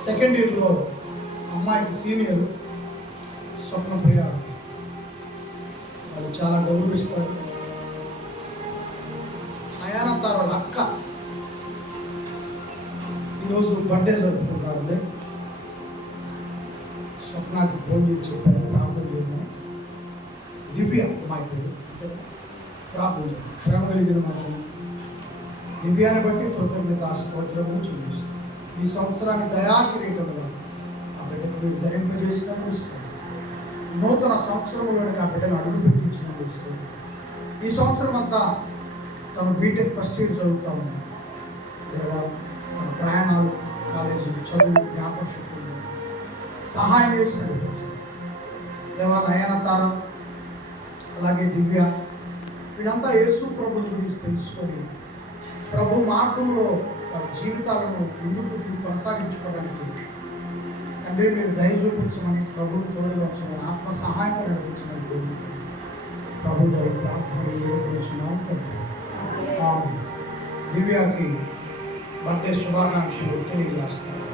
Second ఇయర్లో అమ్మాయికి senior Swapnapriya వాళ్ళు చాలా గౌరవిస్తారు. అయానంతారు వాళ్ళ అక్క ఈరోజు బర్త్డే జరుపుకుంటారు. స్వప్నాకి ఫోన్ చేసి చెప్పారు ప్రార్థన చేయమని. దివ్య అమ్మాయి పేరు, ప్రార్థన చేయాలి. ప్రేమ కలిగిన మాత్రం దివ్యాన్ని బట్టి కృతజ్ఞత స్తోత్రము చూపిస్తుంది. ఈ సంవత్సరాన్ని దయాకిరీటముగా ఆ బిడ్డకు మీరు ధరింపజేసినప్పుడు ఇస్తుంది. నూతన సంవత్సరంలోనికి ఆ బిడ్డను అడుగు పెట్టించినప్పుడు ఇస్తుంది. ఈ సంవత్సరం అంతా తన బీటెక్ ఫస్ట్ ఇయర్ చదువుతా ఉంది. దేవా మన ప్రయాణాలు, కాలేజీలు, చదువు, జ్ఞాపక శక్తులు సహాయం చేసి నడిపించారు. దేవా నయనతార అలాగే దివ్య వీళ్ళంతా యేసు ప్రభు గురించి తెలుసుకొని ప్రభు మార్గంలో వారి జీవితాలను ముందుకు కొనసాగించుకోవడానికి తండ్రి మీరు దయ చూపించమని, ప్రభువుని తోడుగా ఉంచమని, ఆత్మ సహాయంగా నడిపించమని కోరుకుంటున్నాను. ప్రభు గారి ప్రార్థన ఏర్పరుచున్నాం తండ్రి. దివ్యాకి బర్త్డే శుభాకాంక్షలు తెలియజేస్తాను.